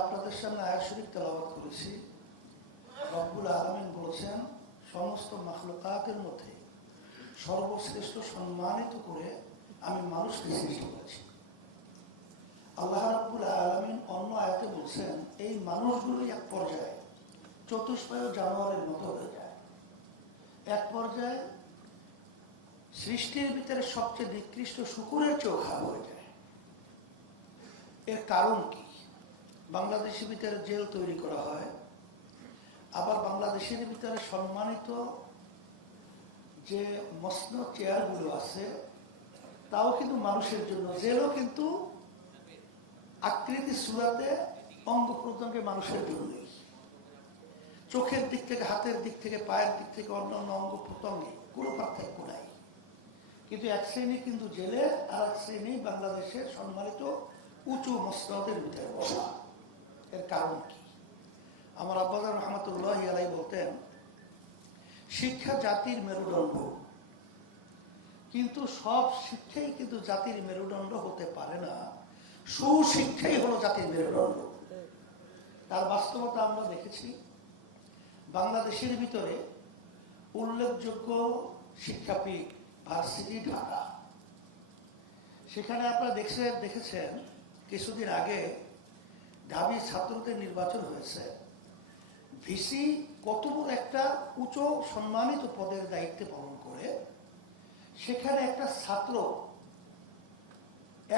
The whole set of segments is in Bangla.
আপনাদের সামনে আয়াত শরীফ তেলাওয়াত করেছি। রব্বুল আলামিন বলেছেন, সমস্ত মাখলুকাতের মধ্যে সর্বশ্রেষ্ঠ সম্মানিত করে আমি মানুষকে সৃষ্টি করেছি। আল্লাহ রাব্বুল আলামিন অন্য আয়াতে বলছেন, এই মানুষগুলোই এক পর্যায়ে চতুষ্পায় জানোয়ারের মতো হয়ে যায়। এক পর্যায়ে সৃষ্টির ভিতরে সবচেয়ে নিকৃষ্ট শূকরের চেয়েও খারাপ হয়ে যায়। এর কারণ কি? বাংলাদেশের ভিতরে জেল তৈরি করা হয়, আবার বাংলাদেশের ভিতরে সম্মানিত যে মসনদ চেয়ারগুলো আছে তাও কিন্তু মানুষের জন্য। জেলও কিন্তু আকৃতি সুরাতে অঙ্গ প্রত্যঙ্গে মানুষের জন্যই। চোখের দিক থেকে, হাতের দিক থেকে, পায়ের দিক থেকে অন্যান্য অঙ্গ প্রত্যঙ্গে কোনো পার্থক্য নাই। কিন্তু এক শ্রেণী কিন্তু জেলে, আর এক শ্রেণী বাংলাদেশের সম্মানিত উঁচু মসনদের ভিতরে বসা। এর কারণ কি? আমার আব্বাজান রহমতুল্লাহি আলাইহি বলতেন, শিক্ষা জাতির মেরুদণ্ড, কিন্তু সব শিক্ষাই কিন্তু জাতির মেরুদণ্ড হতে পারে না। সুশিক্ষাই হলো জাতির মেরুদণ্ড। তার বাস্তবতা আমরা দেখেছি। বাংলাদেশের ভিতরে উল্লেখযোগ্য শিক্ষাপীঠ ভার্সিটি ঢাকা। সেখানে আপনারা দেখেছেন কিছুদিন আগে ঢাবি ছাত্রদের নির্বাচন হয়েছে। ভিসি কত বড় একটা উঁচু সম্মানিত পদের দায়িত্বে পালন করে, সেখানে একটা ছাত্র,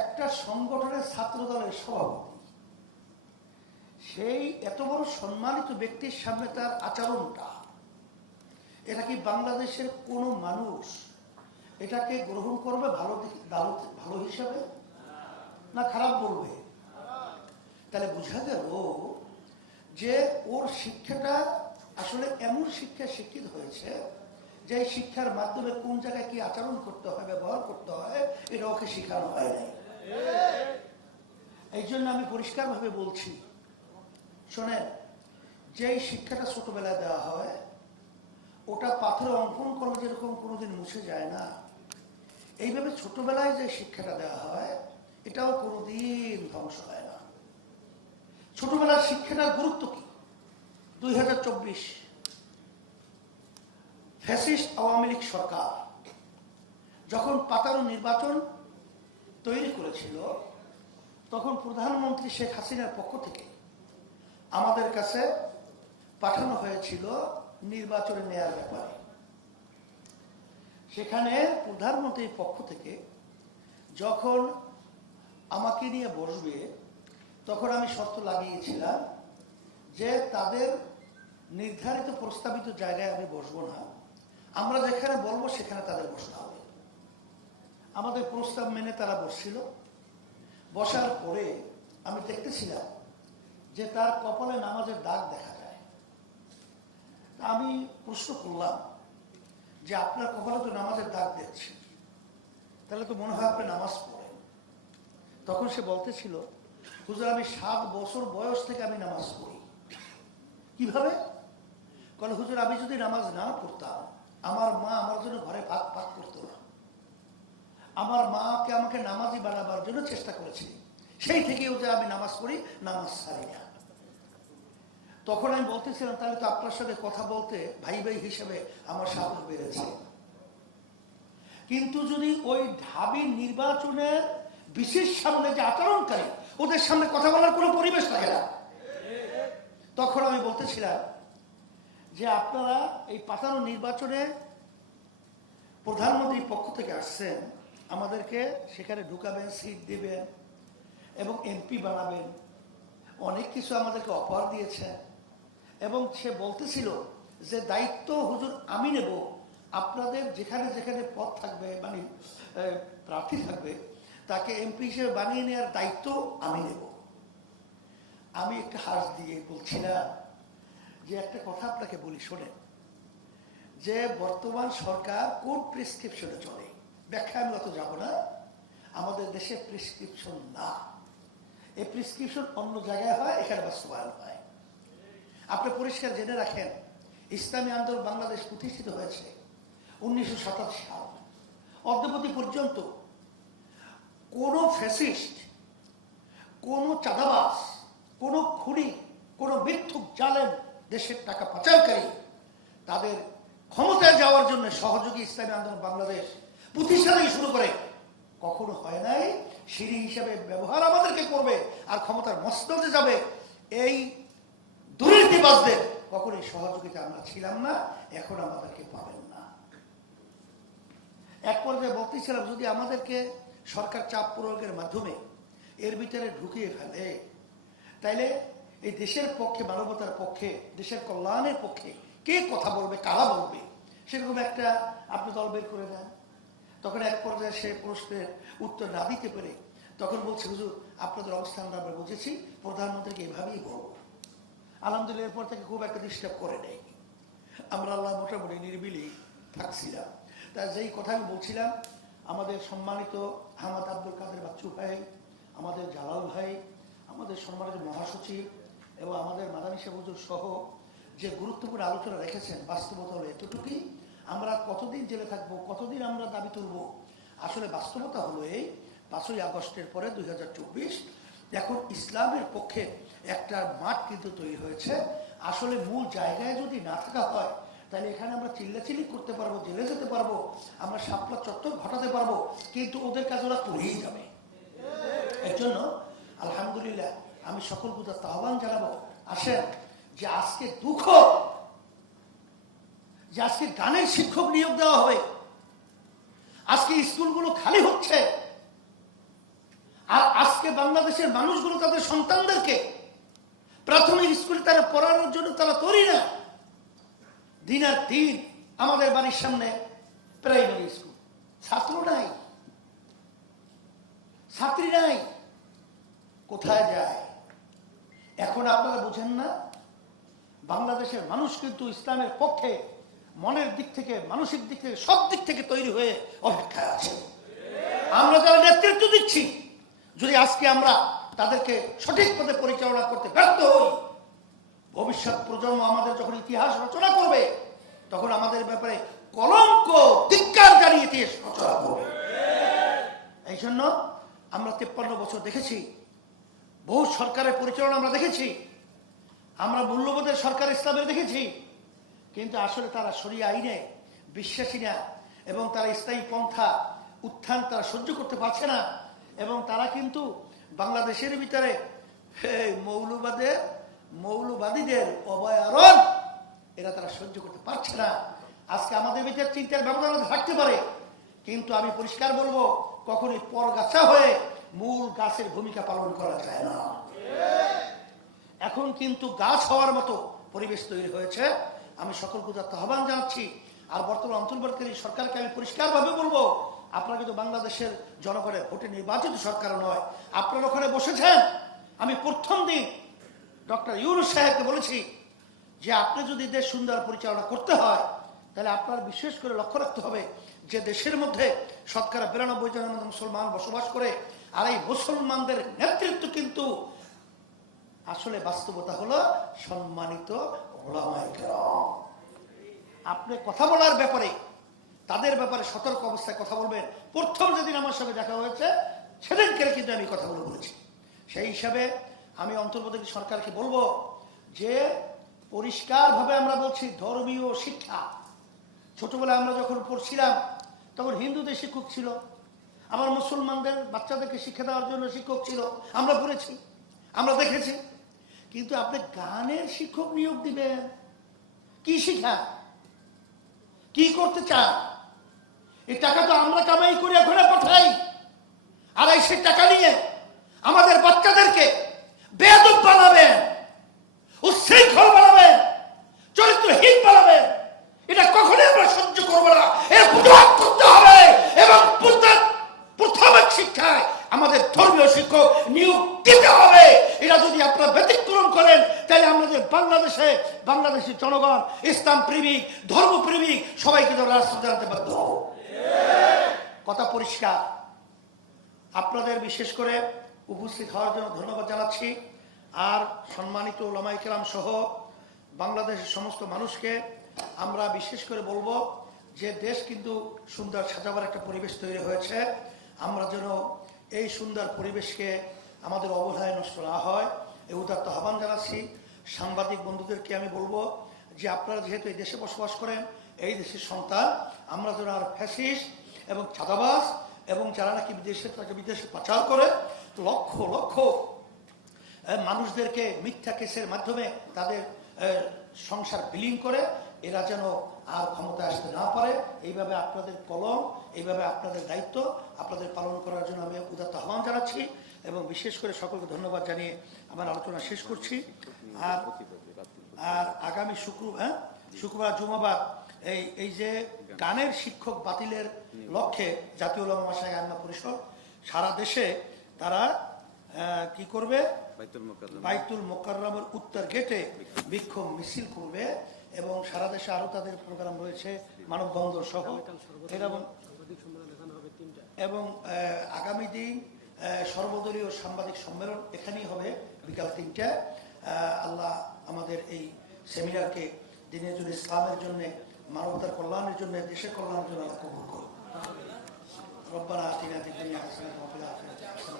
একটা সংগঠনের ছাত্র দলের সভাপতি, সেই এত বড় সম্মানিত ব্যক্তির সামনে তার আচরণটা, এটা কি বাংলাদেশের কোনো মানুষ এটাকে গ্রহণ করবে ভালো হিসাবে, না খারাপ বলবে? তাহলে বোঝা গেল যে ওর শিক্ষাটা আসলে এমন শিক্ষা শিক্ষিত হয়েছে যে শিক্ষার মাধ্যমে কোন জায়গায় কি আচরণ করতে হয়, ব্যবহার করতে হয়, এটা ওকে শেখানো হয় নাই। এই জন্য আমি পরিষ্কারভাবে বলছি, শোনেন, যে শিক্ষাটা ছোটবেলায় দেওয়া হয় ওটা পাথরে অঙ্কন করলে যেরকম কোনোদিন মুছে যায় না, এইভাবে ছোটবেলায় যে শিক্ষাটা দেওয়া হয় এটাও কোনোদিন ধ্বংস হয় না। ছোটবেলার শিক্ষাটার গুরুত্ব কি? 2024 ফ্যাসিস্ট আওয়ামী লীগ সরকার যখন পাতানো নির্বাচন তৈরি করেছিল, তখন প্রধানমন্ত্রী শেখ হাসিনার পক্ষ থেকে আমাদের কাছে পাঠানো হয়েছিল নির্বাচনে নেয়ার ব্যাপারে। সেখানে প্রধানমন্ত্রীর পক্ষ থেকে যখন আমাকে নিয়ে বসবে, তখন আমি শর্ত লাগিয়েছিলাম যে তাদের নির্ধারিত প্রস্তাবিত জায়গায় আমি বসবো না, আমরা যেখানে বলবো সেখানে তাদের বসতে হবে। আমাদের প্রস্তাব মেনে তারা বসছিল। বসার পরে আমি দেখতেছিলাম যে তার কপালে নামাজের দাগ দেখা যায়। আমি প্রশ্ন করলাম যে আপনার কপালে তো নামাজের দাগ দেখছি, তাহলে তো মনে হয় আপনি নামাজ পড়েন। তখন সে বলতেছিল, হুজুর আমি 7 বছর বয়স থেকে আমি নামাজ পড়ি। কিভাবে? বলে, হুজুর আমি যদি নামাজ না পড়তাম, আমার মা আমার জন্য ঘরে ভাত পাক করতো না। আমার মাকে আমাকে নামাজি বানাবার জন্য চেষ্টা করেছি, সেই থেকেও যে আমি নামাজ পড়ি, নামাজ ছাড়ি না। তখন আমি বলতেছিলাম, তাহলে তো আপনার সাথে কথা বলতে ভাই ভাই হিসেবে আমার সাহস বেড়েছে। কিন্তু যদি ওই ঢাবি নির্বাচনের বিশেষ সামনে যে আচরণকারী, ওদের সামনে কথা বলার কোনো পরিবেশ থাকে না। তখন আমি বলতেছিলাম যে আপনারা এই পাতানো নির্বাচনে প্রধানমন্ত্রীর পক্ষ থেকে আসছেন, আমাদেরকে সেখানে ঢুকাবেন, সিট দেবেন এবং এমপি বানাবেন, অনেক কিছু আমাদেরকে অফার দিয়েছেন। এবং সে বলতেছিল যে দায়িত্ব হুজুর আমি নেব, আপনাদের যেখানে যেখানে পদ থাকবে, মানে প্রার্থী থাকবে, তাকে এমপি হিসেবে বানিয়ে নেওয়ার দায়িত্ব আমি নেব। আমি একটা হাস দিয়ে বলছিলাম যে একটা কথা আপনাকে বলি, শোনেন, যে বর্তমান সরকার কোন প্রেসক্রিপশনে চলে, ব্যাখ্যা আমি অত যাব না। আমাদের দেশে প্রেসক্রিপশন না, এই প্রেসক্রিপশন অন্য জায়গায় হয়, এখানে বাস্তবায়ন হয়। আপনি পরিষ্কার জেনে রাখেন, ইসলামী আন্দোলন বাংলাদেশ প্রতিষ্ঠিত হয়েছে 1927 সাল। অদ্যাবধি পর্যন্ত কোন ফ্যাসিস্ট, কোন চাঁদাবাজ, কোন খুনি, কোনো মিথ্যুক জালেম, দেশের টাকা পাচারকারী, তাদের ক্ষমতায় যাওয়ার জন্য সহযোগী ইসলামী আন্দোলন বাংলাদেশ প্রতিষ্ঠা থেকে শুরু করে কখনো হয় নাই সিঁড়ি হিসাবে ব্যবহার আমাদেরকে করবে আর ক্ষমতার মসনদে যাবে, এই দুর্নীতিবাজদের কখনোই সহযোগিতা আমরা ছিলাম না, এখন আমাদেরকে পাবেন না। এক পর্যায়ে বলতেছিলাম, যদি আমাদেরকে সরকার চাপ প্রয়োগের মাধ্যমে এর ভিতরে ঢুকিয়ে ফেলে, তাইলে এই দেশের পক্ষে, মানবতার পক্ষে, দেশের কল্যাণের পক্ষে কে কথা বলবে, কারা বলবে, সেরকম একটা আপনি দল বের করে দেন। তখন এক পর্যায়ে সে প্রশ্নের উত্তর না দিতে পেরে তখন বলছে, হুজুর আপনাদের অবস্থান আমরা বুঝেছি, প্রধানমন্ত্রীকে এভাবেই বলবো। আলহামদুলিল্লাহ এরপর থেকে খুব একটা ডিস্টার্ব করে নেই, আমরা আল্লাহ মোটামুটি নিরিবিলি থাকছিলাম। তা যেই কথা আমি বলছিলাম, আমাদের সম্মানিত আহমদ আব্দুল কাদের বাচ্চু ভাই, আমাদের জালাল ভাই, আমাদের সম্মানিত মহাসচিব এবং আমাদের মাদানী সাহেব হুজুর সহ যে গুরুত্বপূর্ণ আলোচনা রেখেছেন, বাস্তবতা হলো এতটুকুই। আমরা কতদিন জেলে থাকবো, কতদিন আমরা দাবি তুলব, আসলে বাস্তবতা হলো এই 5ই আগস্টের পরে 2024 এখন ইসলামের পক্ষে একটা মাঠ কিন্তু তৈরি হয়েছে। আসলে মূল জায়গায় যদি না থাকা হয়, তাহলে এখানে আমরা চিল্লাচিল্লি করতে পারবো, জেলে যেতে পারবো, আমরা শাপলা চত্বর ঘটাতে পারবো, কিন্তু ওদের কাজ ওরা করেই যাবে। এর জন্য আলহামদুলিল্লাহ আমি সকল পূজার আহ্বান জানাবো, আসেন যে আজকে দুঃখ যে আজকে গানের শিক্ষক নিয়োগ দেওয়া হবে, আজকে স্কুলগুলো খালি হচ্ছে, আর আজকে বাংলাদেশের মানুষগুলো তাদের সন্তানদেরকে প্রাথমিক স্কুলে তারা পড়ানোর জন্য তারা তৈরি না। দিন আর দিন আমাদের বাড়ির সামনে প্রাইমারি স্কুল, ছাত্র নাই, ছাত্রী নাই, কোথায় যায়? এখন আপনারা বুঝেন না, বাংলাদেশের মানুষ কিন্তু ইসলামের পক্ষে মনের দিক থেকে, মানসিক দিক থেকে, সব দিক থেকে তৈরি হয়ে অপেক্ষায় আছে। আমরা যারা নেতৃত্ব দিচ্ছি, যদি আজকে আমরা তাদেরকে সঠিক পথে পরিচালনা করতে ব্যর্থ হই, ভবিষ্যৎ প্রজন্ম আমাদের যখন ইতিহাস রচনা করবে, তখন আমাদের ব্যাপারে কলঙ্ক, ধিক্কার জানিয়ে ইতিহাস রচনা করবে। এই জন্য আমরা 53 বছর দেখেছি, বহু সরকারের পরিচালনা আমরা দেখেছি, আমরা মূল্যবোধের সরকার ইসলামের দেখেছি, কিন্তু আসলে তারা শরিয়া আইনে বিশ্বাসী না, এবং তারা ইসলামী পন্থা উত্থান তারা সহ্য করতে পারছে না, এবং তারা কিন্তু বাংলাদেশের ভিতরে মৌলবাদীদের অভয়ারণ্য, এরা তারা সহ্য করতে পারছে না। আজকে আমাদের ভিতরে চিন্তার ব্যবধান থাকতে পারে, কিন্তু আমি পরিষ্কার বলবো, কখনই পরগাছা হয়ে মূল গাছের ভূমিকা পালন করা যায় না। এখন কিন্তু গাছ হওয়ার মতো পরিবেশ তৈরি হয়েছে। আমি সকল পূজার আহ্বান জানাচ্ছি, আর বর্তমান অন্তর্বর্তীকালীন সরকারকে আমি পরিষ্কারভাবে বলবো, আপনারা কিন্তু বাংলাদেশের জনগণের ভোটে নির্বাচিত সরকার নয়, আপনারা ওখানে বসেছেন। আমি প্রথম দিন ডক্টর ইউনূস সাহেবকে বলেছি যে আপনি যদি দেশ সুন্দর পরিচালনা করতে হয়, তাহলে আপনার বিশেষ করে লক্ষ্য রাখতে হবে যে দেশের মধ্যে 92% জনের মধ্যে মুসলমান বসবাস করে, আর এই মুসলমানদের নেতৃত্ব কিন্তু আসলে বাস্তবতা হলো সম্মানিত উলামায়ে কেরাম। আপনি কথা বলার ব্যাপারে, তাদের ব্যাপারে সতর্ক অবস্থায় কথা বলবেন। প্রথম যেদিন আমার সঙ্গে দেখা হয়েছে, সেদিনকে কিন্তু আমি কথাগুলো বলেছি। সেই হিসাবে আমি অন্তর্বর্তী সরকারকে বলবো যে পরিষ্কারভাবে আমরা বলছি, ধর্মীয় শিক্ষা ছোটবেলায় আমরা যখন পড়ছিলাম তখন হিন্দুদের শিক্ষক ছিল, আবার মুসলমানদের বাচ্চাদেরকে শিক্ষা দেওয়ার জন্য শিক্ষক ছিল, আমরা পড়েছি, আমরা দেখেছি। কিন্তু আপনি গানের শিক্ষক নিয়োগ দিবেন, কি শিক্ষা, কি করতে চান? এই টাকা তো আমরা কামাই করে ওখানে পাঠাই, আর সেই টাকা নিয়ে আমাদের বাচ্চাদেরকে বেয়াদব বানাবেন, উচ্ছৃঙ্খল বানাবেন, চরিত্রহীন বানাবেন। এটা কখনোই আমরা সহ্য করবো না, এর প্রতিবাদ করতে হবে। এবং প্রাথমিক শিক্ষায় আমাদের ধর্মীয় শিক্ষক নিয়োগ দিতে হবে। এটা যদি আপনারা ব্যতিক্রম করেন, তাহলে আমাদের বাংলাদেশের জনগণ ইসলাম প্রেমিক, ধর্ম প্রেমিক সবাই কিন্তু রাষ্ট্র জানাতে বাধ্য হব। কথা পরিষ্কার। আপনাদের বিশেষ করে উপস্থিত হওয়ার জন্য ধন্যবাদ জানাচ্ছি। আর সম্মানিত উলামায়ে কেরাম সহ বাংলাদেশের সমস্ত মানুষকে আমরা বিশেষ করে বলবো যে দেশ কিন্তু সুন্দর সাজাবার একটা পরিবেশ তৈরি হয়েছে। আমরা যেন এই সুন্দর পরিবেশকে আমাদের অবহেলায় নষ্ট না হয়, এই উদাত্ত আহ্বান জানাচ্ছি। সাংবাদিক বন্ধুদেরকে আমি বলবো যে আপনারা যেহেতু এই দেশে বসবাস করেন, এই দেশের সন্তান, আমরা যেন আর ফ্যাসিস্ট এবং চাঁদাবাজ এবং যারা নাকি বিদেশে পাচার করে লক্ষ লক্ষ মানুষদেরকে মিথ্যা কেসের মাধ্যমে তাদের সংসার বিলীন করে, এরা যেন আর ক্ষমতায় আসতে না পারে। এইভাবে আপনাদের কলম, এইভাবে আপনাদের দায়িত্ব আপনাদের পালন করার জন্য আমি উদাত্ত আহ্বান জানাচ্ছি এবং বিশেষ করে সকলকে ধন্যবাদ জানিয়ে আমার আলোচনা শেষ করছি। আর আগামী শুক্রবার জুমাবার এই যে গানের শিক্ষক বাতিলের লক্ষ্যে জাতীয় উলামা মাশায়েখ আইম্মা পরিষদ সারা দেশে তারা কি করবে, বাইতুল মোকাররমের উত্তর গেটে বিক্ষোভ মিছিল করবে এবং সারা দেশে আরো তাদের প্রোগ্রাম রয়েছে, মানববন্ধন সহ। এবং আগামী দিন সর্বদলীয় সাংবাদিক সম্মেলন এখানেই হবে বিকাল 3টায়। আল্লাহ আমাদের এই সেমিনারকে দিনের জন্য, ইসলামের জন্য, মানবতার কল্যাণের জন্য, দেশের কল্যাণের জন্য কবুল করুন। রব্বানা আতিনা ফিদ দুনিয়া হাসানাতাও ওয়া ফিল আখিরাতি হাসানাতাও